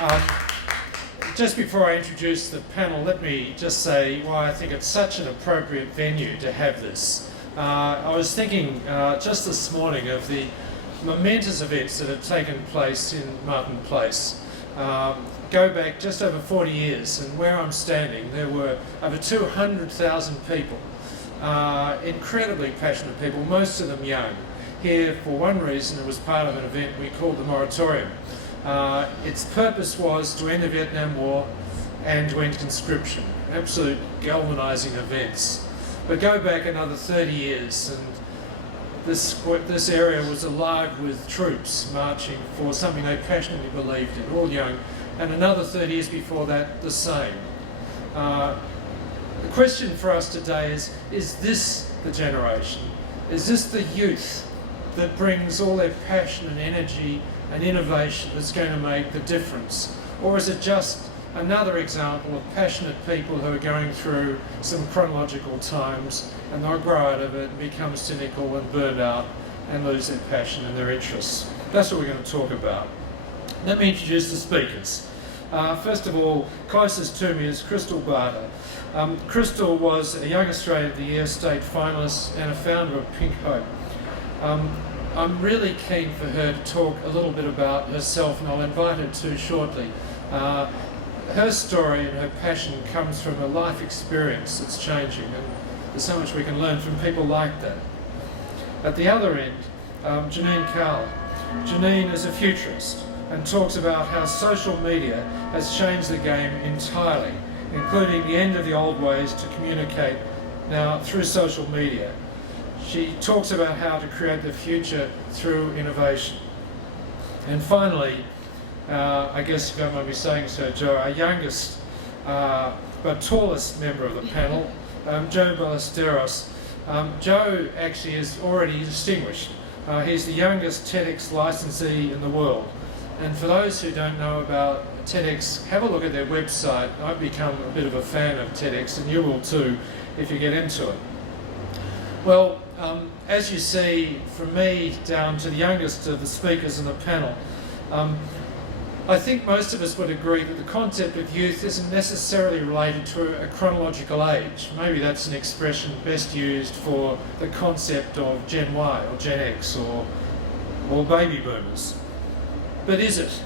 Um, just before I introduce the panel, let me just say why I think it's such an appropriate venue to have this. I was thinking just this morning of the momentous events that have taken place in Martin Place. Go back just over 40 years, and where I'm standing, there were over 200,000 people, incredibly passionate people, most of them young. Here, for one reason, it was part of an event we called the Moratorium. Its purpose was to end the Vietnam War and to end conscription, absolute galvanising events. But go back another 30 years, and this area was alive with troops marching for something they passionately believed in, all young. And another 30 years before that, the same. The question for us today is this the generation? Is this the youth that brings all their passion and energy and innovation that's going to make the difference? Or is it just another example of passionate people who are going through some chronological times and they'll grow out of it and become cynical and burned out and lose their passion and their interests? That's what we're going to talk about. Let me introduce the speakers. First of all, closest to me is Krystal Barter. Krystal was a Young Australian of the Year state finalist and a founder of Pink Hope. I'm really keen for her to talk a little bit about herself, and I'll invite her to shortly. Her story and her passion comes from a life experience that's changing, and there's so much we can learn from people like that. At the other end, Janine Cahill. Janine is a futurist and talks about how social media has changed the game entirely, including the end of the old ways to communicate now through social media. She talks about how to create the future through innovation. And finally, I guess if you don't mind me saying so, Joe, our youngest but tallest member of the panel, Joe Ballesteros. Joe actually is already distinguished. He's the youngest TEDx licensee in the world. And for those who don't know about TEDx, have a look at their website. I've become a bit of a fan of TEDx, and you will too if you get into it. Well, as you see, from me down to the youngest of the speakers in the panel, I think most of us would agree that the concept of youth isn't necessarily related to a chronological age. Maybe that's an expression best used for the concept of Gen Y or Gen X or baby boomers. But is it?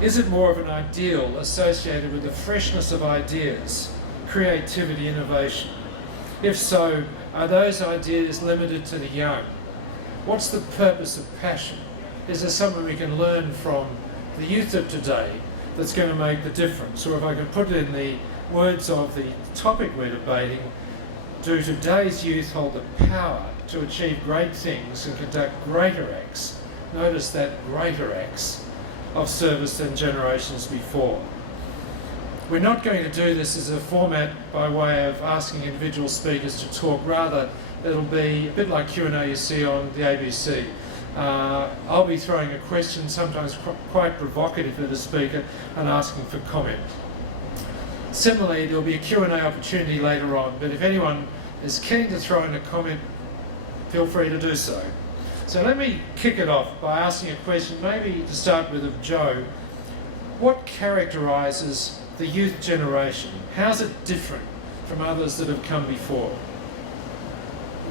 Is it more of an ideal associated with the freshness of ideas, creativity, innovation? If so, are those ideas limited to the young? What's the purpose of passion? Is there something we can learn from the youth of today that's going to make the difference? Or if I can put it in the words of the topic we're debating, do today's youth hold the power to achieve great things and conduct greater acts? Notice that greater acts of service than generations before. We're not going to do this as a format by way of asking individual speakers to talk. Rather, it'll be a bit like Q&A you see on the ABC. I'll be throwing a question, sometimes quite provocative to the speaker, and asking for comment. Similarly, there'll be a Q&A opportunity later on, but if anyone is keen to throw in a comment, feel free to do so. So let me kick it off by asking a question, maybe to start with of Joe. What characterises the youth generation? How's it different from others that have come before?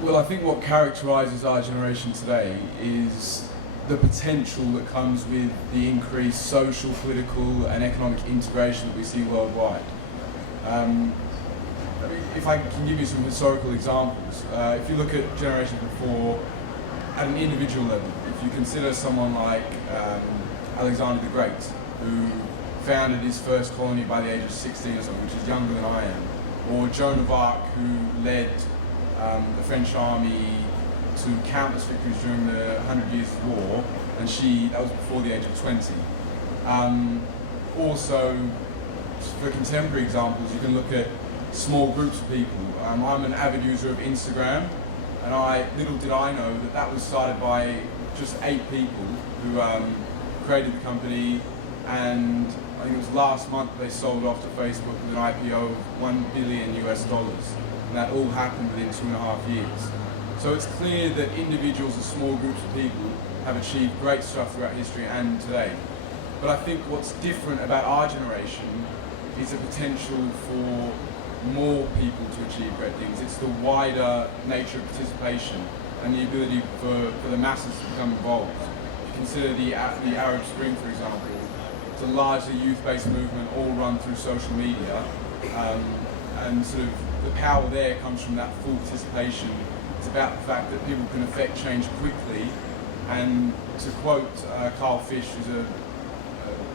Well, I think what characterises our generation today is the potential that comes with the increased social, political and economic integration that we see worldwide. If I can give you some historical examples, if you look at generations before, at an individual level, if you consider someone like Alexander the Great, who founded his first colony by the age of 16 or something, which is younger than I am, or Joan of Arc, who led the French army to countless victories during the 100 Years' War, and that was before the age of 20. Also, for contemporary examples, you can look at small groups of people. I'm an avid user of Instagram, and little did I know that was started by just 8 people who created the company, and I think it was last month they sold off to Facebook with an IPO of $1 billion US, and that all happened within 2.5 years. So it's clear that individuals and small groups of people have achieved great stuff throughout history and today. But I think what's different about our generation is the potential for more people to achieve great things. It's the wider nature of participation and the ability for the masses to become involved. If you consider the Arab Spring, for example, it's a largely youth-based movement, all run through social media, and sort of the power there comes from that full participation. It's about the fact that people can affect change quickly, and to quote Carl Fish, who's a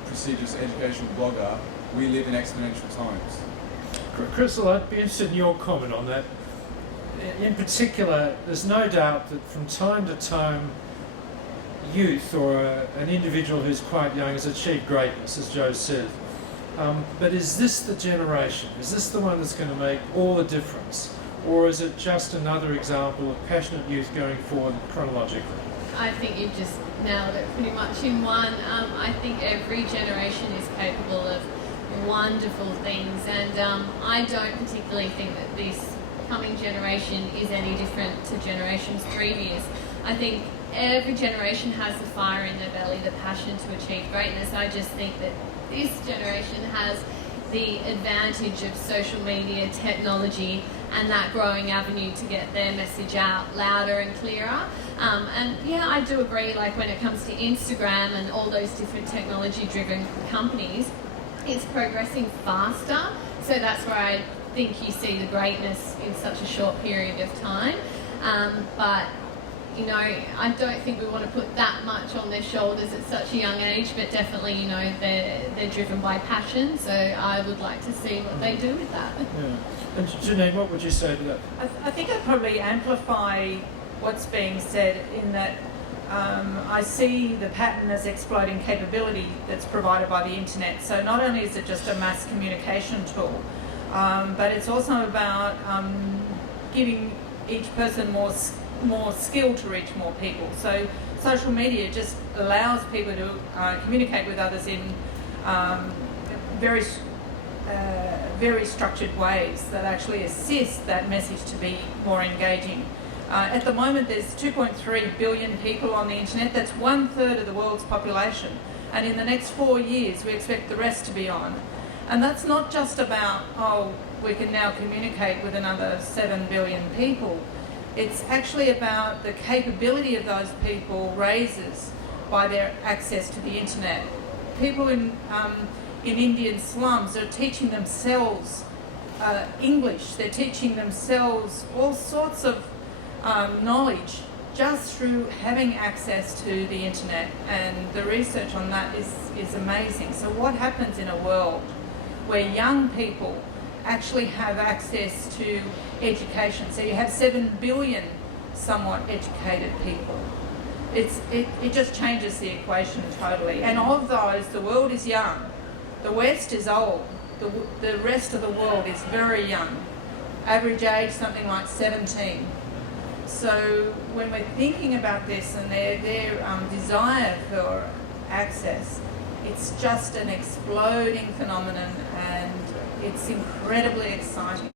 prestigious educational blogger, we live in exponential times. Krystal, I'd be interested in your comment on that. In particular, there's no doubt that from time to time, youth or an individual who's quite young has achieved greatness, as Joe said. But is this the generation? Is this the one that's going to make all the difference? Or is it just another example of passionate youth going forward chronologically? I think you've just nailed it pretty much in one. I think every generation is capable of wonderful things, and I don't particularly think that this coming generation is any different to generations previous. I think every generation has the fire in their belly, the passion to achieve greatness. I just think that this generation has the advantage of social media, technology, and that growing avenue to get their message out louder and clearer. And yeah, I do agree, like when it comes to Instagram and all those different technology-driven companies, it's progressing faster. So that's where I think you see the greatness in such a short period of time. But you know, I don't think we want to put that much on their shoulders at such a young age, but definitely, you know, they're driven by passion, so I would like to see what they do with that. Yeah. And Janine, what would you say to that? I think I'd probably amplify what's being said in that I see the pattern as exploiting capability that's provided by the internet. So not only is it just a mass communication tool, but it's also about giving each person more skill to reach more people. So social media just allows people to communicate with others in very structured ways that actually assist that message to be more engaging. At the moment, there's 2.3 billion people on the internet. That's 1/3 of the world's population. And in the next 4 years, we expect the rest to be on. And that's not just about, oh, we can now communicate with another 7 billion people. It's actually about the capability of those people raises by their access to the internet. People in Indian slums are teaching themselves English. They're teaching themselves all sorts of knowledge just through having access to the internet, and the research on that is amazing. So what happens in a world where young people actually have access to education? So you have 7 billion somewhat educated people. It just changes the equation totally. And of those, the world is young. The West is old. The rest of the world is very young. Average age, something like 17. So when we're thinking about this and their desire for access, it's just an exploding phenomenon, and it's incredibly exciting.